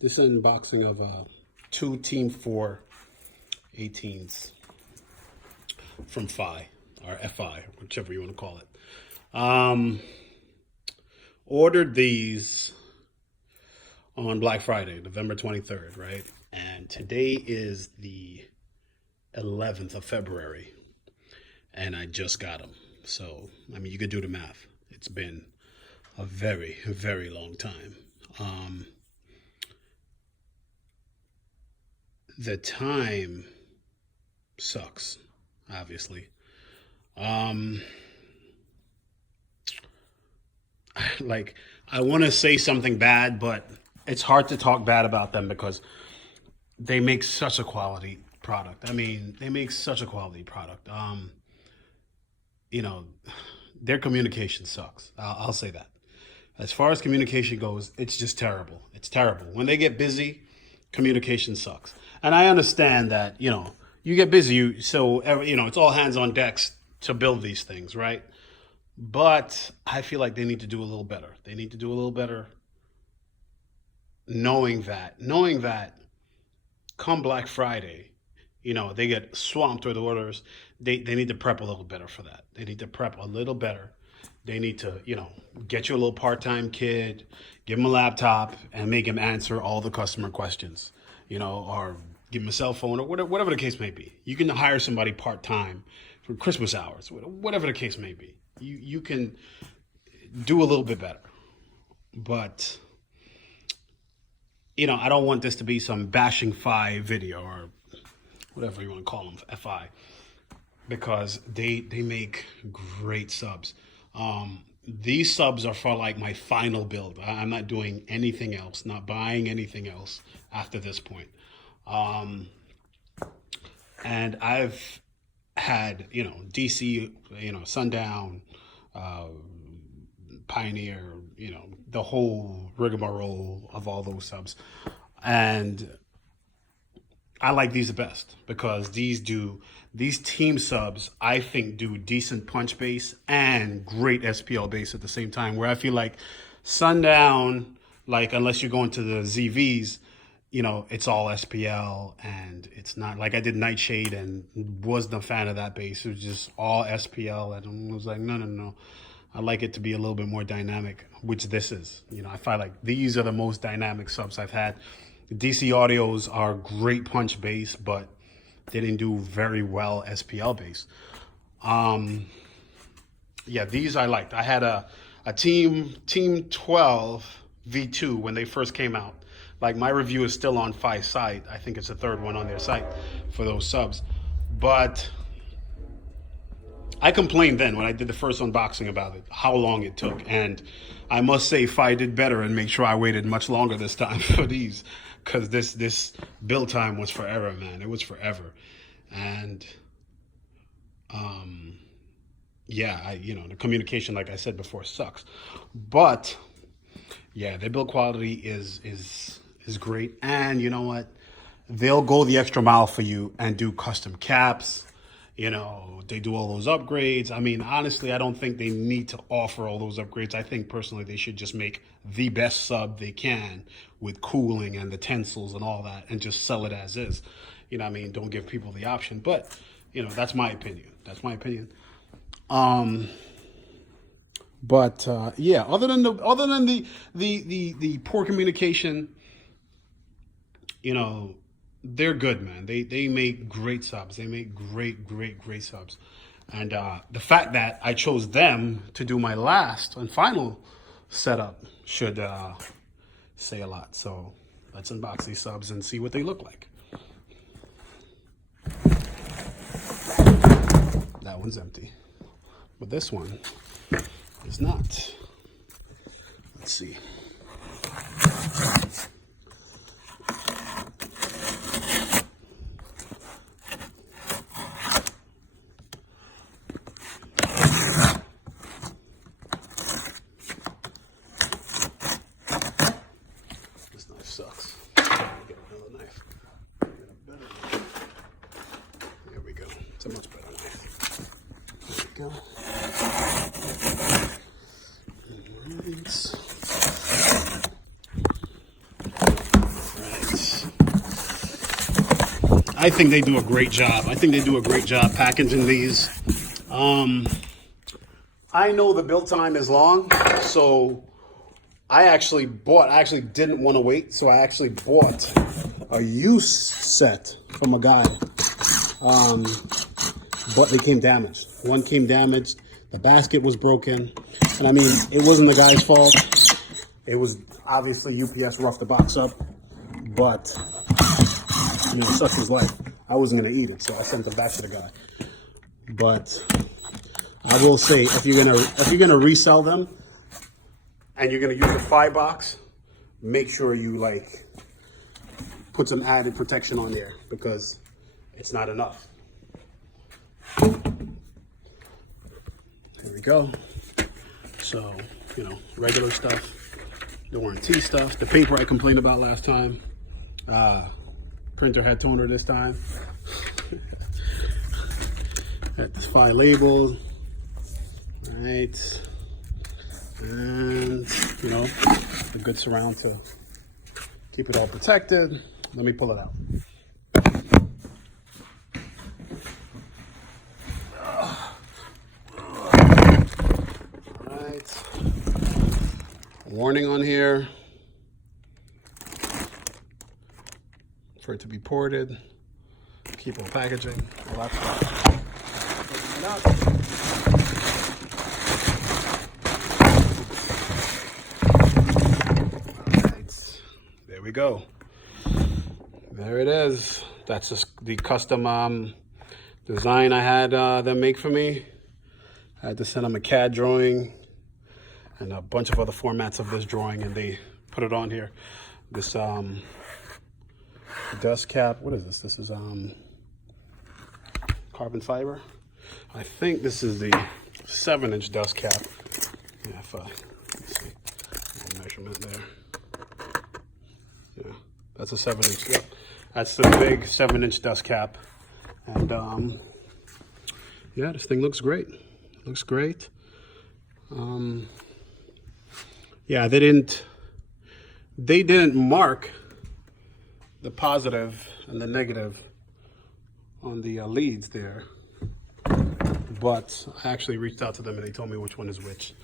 This is an unboxing of two Team 4 18s from FI, or FI, whichever you want to call it. Ordered these on Black Friday, November 23rd, right? And today is the 11th of February, and I just got them. So, I mean, you could do the math. It's been a very, very long time. The time sucks, obviously. Um, like, I want to say something bad, but it's hard to talk bad about them because they make such a quality product. I mean, they make such a quality product. You know, their communication sucks. I'll say that. As far as communication goes, it's just terrible. It's terrible. When they get busy, communication sucks. And I understand that, you get busy, it's all hands on decks to build these things, right? But I feel like they need to do a little better. They need to do a little better knowing that come Black Friday, they get swamped with orders. They need to prep a little better for that. They need to prep a little better. They need to, get you a little part-time kid, give him a laptop, and make him answer all the customer questions, or give him a cell phone or whatever the case may be. You can hire somebody part-time for Christmas hours, whatever the case may be. You can do a little bit better. But, I don't want this to be some bashing FI video or whatever you want to call them, FI, because they make great subs. These subs are for like my final build. I'm not doing anything else, not buying anything else after this point. And I've had, DC, Sundown, Pioneer, the whole rigmarole of all those subs. And I like these the best because these team subs, I think, do decent punch base and great SPL base at the same time, where I feel like Sundown, like, unless you're going to the ZVs, it's all SPL, and it's not like I did Nightshade and wasn't a fan of that base. It was just all SPL, and I was like, no. I like it to be a little bit more dynamic, which this is. I find like these are the most dynamic subs I've had. The DC Audios are great punch base, but they didn't do very well SPL base. Yeah, these I liked. I had a Team 12 V2 when they first came out. Like, my review is still on FI's site. I think it's the third one on their site for those subs. But I complained then when I did the first unboxing about it, how long it took. And I must say FI did better and make sure I waited much longer this time for these. Because this build time was forever, man. It was forever. And the communication, like I said before, sucks. But yeah, their build quality is great. And you know what? They'll go the extra mile for you and do custom caps. They do all those upgrades. I mean, honestly, I don't think they need to offer all those upgrades. I think personally they should just make the best sub they can with cooling and the tensils and all that and just sell it as is. Don't give people the option. But, that's my opinion. That's my opinion. But other than the poor communication, they're good, man. They make great subs. They make great subs. And the fact that I chose them to do my last and final setup should say a lot. So let's unbox these subs and see what they look like. That one's empty. But this one is not. Let's see. This knife sucks. Get another knife. Get a better knife. There we go. It's a much better knife. There we go. Right. I think they do a great job. I think they do a great job packaging these. I know the build time is long, so I actually didn't want to wait, so I actually bought a use set from a guy. But they came damaged. One came damaged. The basket was broken. And I mean, it wasn't the guy's fault. It was obviously UPS roughed the box up. But, I mean, it sucked his life. I wasn't going to eat it, so I sent it back to the guy. But I will say, if you're gonna resell them and you're gonna use the 5-box, make sure you like put some added protection on there because it's not enough. There we go. So, you know, regular stuff, the warranty stuff, the paper I complained about last time. Printer had toner this time. Got this 5 labels. All right. And, you know, a good surround to keep it all protected. Let me pull it out. All right. Warning on here for it to be ported. Keep on packaging. All that stuff. All right. There we go. There it is. That's just the custom design I had them make for me. I had to send them a CAD drawing and a bunch of other formats of this drawing, and they put it on here. This dust cap. What is this? This is carbon fiber. I think this is the 7-inch dust cap. Yeah, if let's see, measurement there. Yeah, that's a 7-inch. Yep, that's the big 7-inch dust cap. And yeah, this thing looks great. It looks great. Yeah, they didn't mark the positive and the negative on the leads there, but I actually reached out to them and they told me which one is which.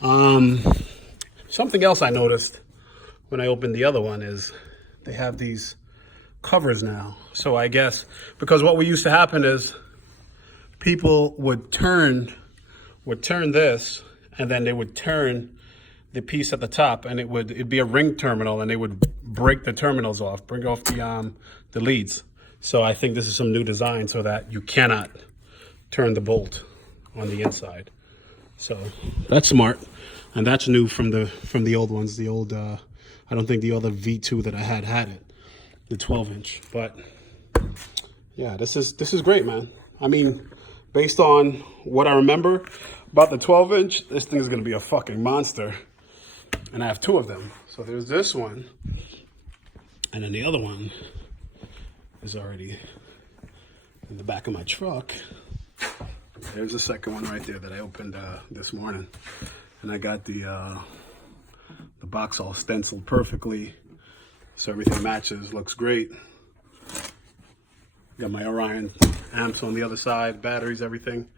Something else I noticed when I opened the other one is they have these covers now. So I guess because what used to happen is people would turn this, and then they would turn the piece at the top, and it'd be a ring terminal, and they would break the terminals off, bring off the leads. So I think this is some new design so that you cannot turn the bolt on the inside. So that's smart, and that's new from the old ones. The old I don't think the other V2 that I had it, the 12-inch. But yeah, this is great, man. I mean, based on what I remember about the 12-inch, this thing is gonna be a fucking monster. And I have 2 of them. So there's this one, and then the other one is already in the back of my truck. There's the second one right there that I opened this morning, and I got the box all stenciled perfectly, so everything matches. Looks great. Got my Orion amps on the other side, batteries, everything.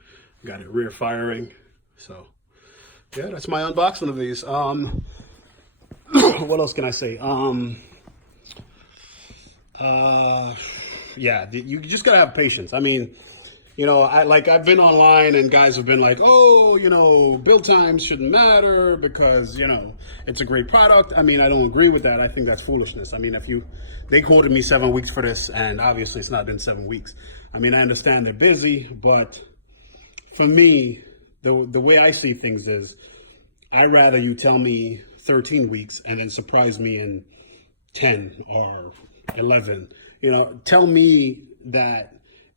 Got it rear firing. So yeah, that's my unboxing of these. What else can I say? Yeah, you just gotta have patience. I mean, you know, I've been online and guys have been like, oh, you know, build times shouldn't matter because, you know, it's a great product. I mean, I don't agree with that. I think that's foolishness. I mean, they quoted me 7 weeks for this, and obviously it's not been 7 weeks. I mean, I understand they're busy, but for me, the way I see things is I'd rather you tell me 13 weeks and then surprise me in 10 or 11. You know, tell me that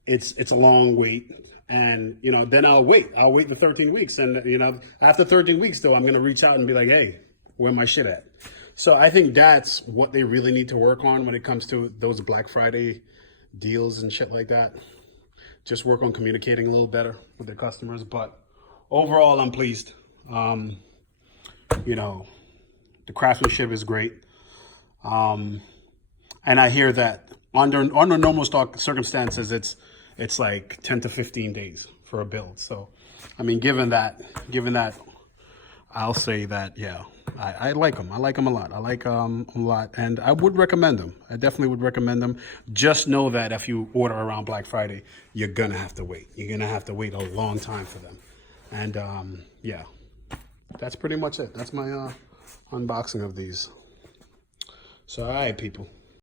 it's a long wait, and, you know, then I'll wait the 13 weeks. And, you know, after 13 weeks though, I'm going to reach out and be like, hey, where my shit at? So I think that's what they really need to work on when it comes to those Black Friday deals and shit like that. Just work on communicating a little better with their customers. But overall, I'm pleased. You know, the craftsmanship is great. And I hear that Under normal circumstances, it's like 10 to 15 days for a build. So, I mean, given that, I'll say that yeah, I like them. I like them a lot. I like a lot, and I would recommend them. I definitely would recommend them. Just know that if you order around Black Friday, you're gonna have to wait. You're gonna have to wait a long time for them, and yeah, that's pretty much it. That's my unboxing of these. So, all right, people.